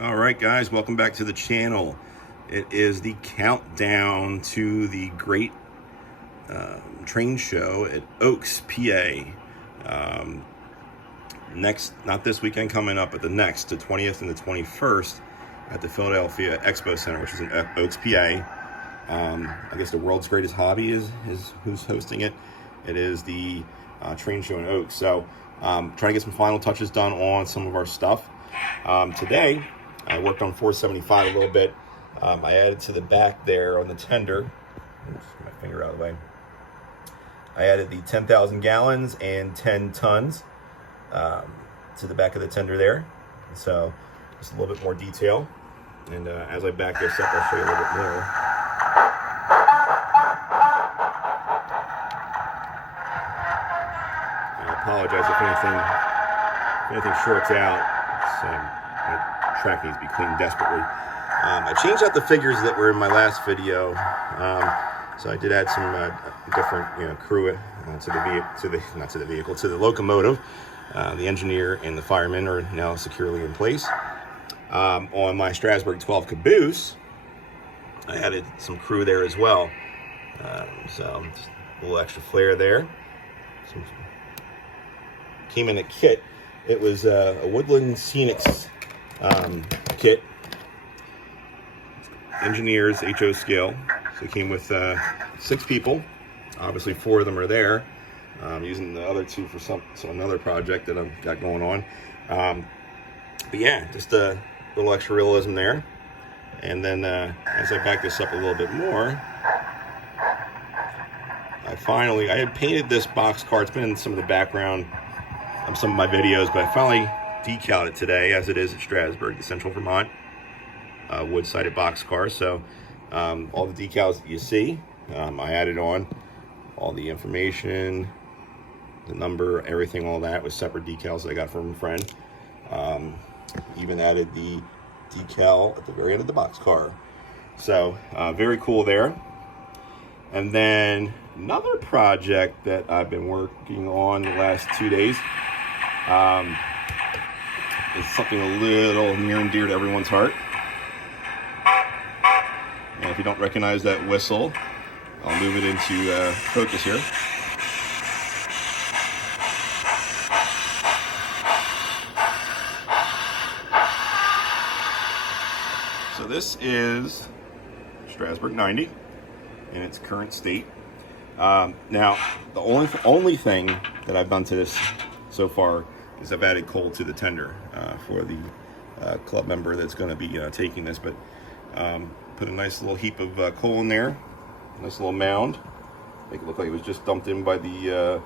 All right, guys, welcome back to the channel. It is the countdown to the great train show at Oaks, PA. Next, not this weekend coming up, but the next, the 20th and the 21st at the Philadelphia Expo Center, which is in Oaks, PA. I guess the world's greatest hobby is who's hosting it. It is the train show in Oaks. So trying to get some final touches done on some of our stuff. Today, I worked on 475 a little bit. I added to the back there on the tender. Oops, my finger out of the way. I added the 10,000 gallons and 10 tons to the back of the tender there. So just a little bit more detail. And as I back this up, I'll show you a little bit more. And I apologize if anything shorts out. My track needs to be cleaned desperately. I changed out the figures that were in my last video, so I did add some different, crew to the locomotive. The engineer and the firemen are now securely in place. On my Strasburg 12 caboose, I added some crew there as well. So just a little extra flair there. Came in a kit. It was a Woodland Scenics kit, engineers HO scale. So it came with 6 people. Obviously 4 of them are there. I'm using the other 2 for another project that I've got going on. But yeah, just a little extra realism there. And then as I back this up a little bit more, I had painted this box car. It's been in some of the background of some of my videos, but I finally decaled it today, as it is at Strasburg, the Central Vermont wood-sided box car. So all the decals that you see, I added on all the information, the number, everything, all that with separate decals that I got from a friend. Even added the decal at the very end of the box car. So very cool there. And then another project that I've been working on the last 2 days is something a little near and dear to everyone's heart. And if you don't recognize that whistle, I'll move it into focus here. So this is Strasburg 90 in its current state. Now, the only thing that I've done to this so far is I've added coal to the tender for the club member that's going to be taking this. But put a nice little heap of coal in there, nice little mound. Make it look like it was just dumped in by the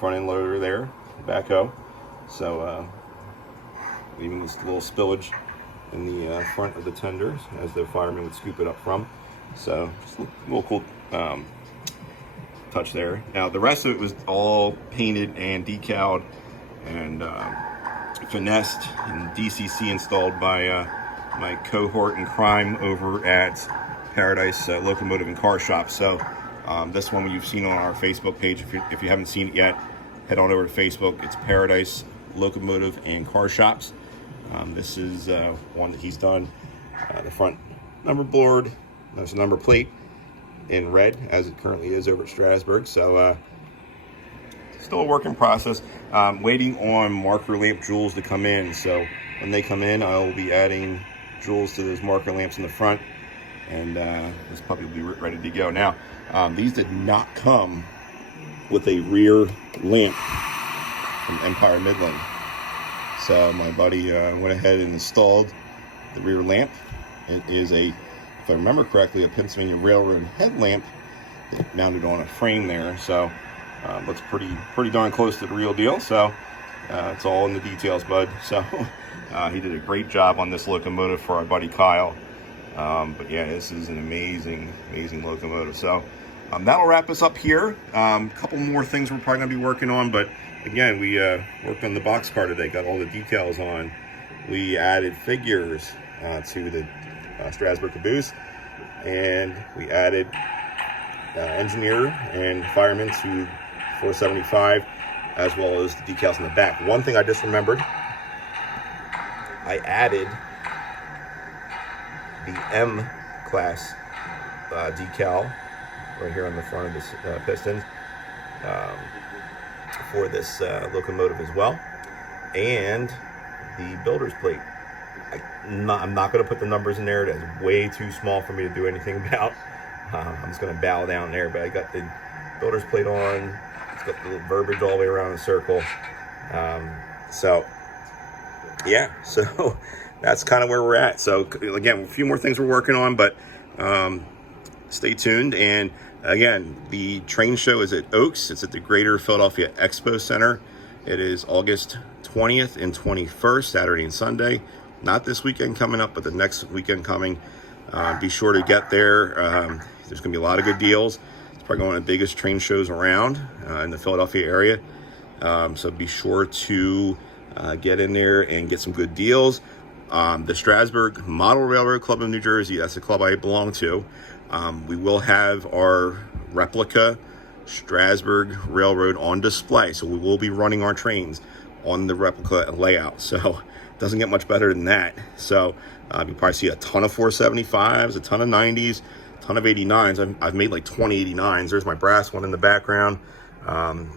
front end loader there, the backhoe. So even this little spillage in the front of the tender, as the fireman would scoop it up from. So just a little cool touch there. Now the rest of it was all painted and decaled and finessed and DCC installed by my cohort in crime over at Paradise Locomotive and Car Shop. So this one you've seen on our Facebook page. If you haven't seen it yet, head on over to Facebook. It's Paradise Locomotive and Car Shops. This is one that he's done. The front number board, there's a number plate in red, as it currently is over at Strasburg. So still a work in process. Waiting on marker lamp jewels to come in. So when they come in, I'll be adding jewels to those marker lamps in the front, and this puppy will be ready to go. Now, these did not come with a rear lamp from Empire Midland. So my buddy went ahead and installed the rear lamp. It is if I remember correctly, a Pennsylvania Railroad headlamp mounted on a frame there. So looks pretty darn close to the real deal. So it's all in the details, bud. So he did a great job on this locomotive for our buddy Kyle. But yeah, this is an amazing locomotive. So that'll wrap us up here. A couple more things we're probably gonna be working on, but again, we worked on the box car today, got all the decals on. We added figures to the Strasburg caboose, and we added engineer and fireman to 475, as well as the decals in the back. One thing I just remembered, I added the M class decal right here on the front of this piston for this locomotive as well, and the builder's plate. I'm not going to put the numbers in there. That's way too small for me to do anything about. I'm just going to bow down there, but I got the builder's plate on. It's got the little verbiage all the way around the circle. So that's kind of where we're at. So again, a few more things we're working on, but stay tuned. And again, the train show is at Oaks. It's at the Greater Philadelphia Expo Center. It is August 20th and 21st, Saturday and Sunday. Not this weekend coming up, but the next weekend coming. Be sure to get there. There's going to be a lot of good deals. It's probably one of the biggest train shows around in the Philadelphia area. So be sure to get in there and get some good deals. The Strasburg Model Railroad Club of New Jersey, that's the club I belong to. We will have our replica Strasburg Railroad on display. So we will be running our trains on the replica layout. So it doesn't get much better than that. So you'll probably see a ton of 475s, a ton of 90s, a ton of 89s. I've made like 20 89s. There's my brass one in the background.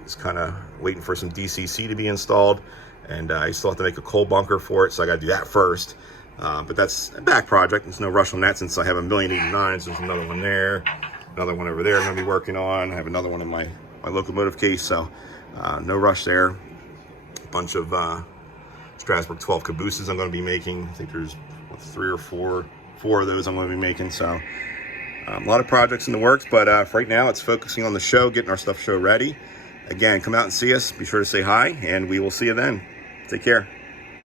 Just kind of waiting for some DCC to be installed. And I still have to make a coal bunker for it, so I got to do that first. But that's a back project. There's no rush on that since I have a million 89s. There's another one there, another one over there I'm going to be working on. I have another one in my locomotive case, so no rush there. A bunch of Strasburg 12 cabooses I'm going to be making. I think there's 3 or 4 of those I'm going to be making. So a lot of projects in the works, but for right now it's focusing on the show, getting our stuff show ready. Again, come out and see us. Be sure to say hi, and we will see you then. Take care.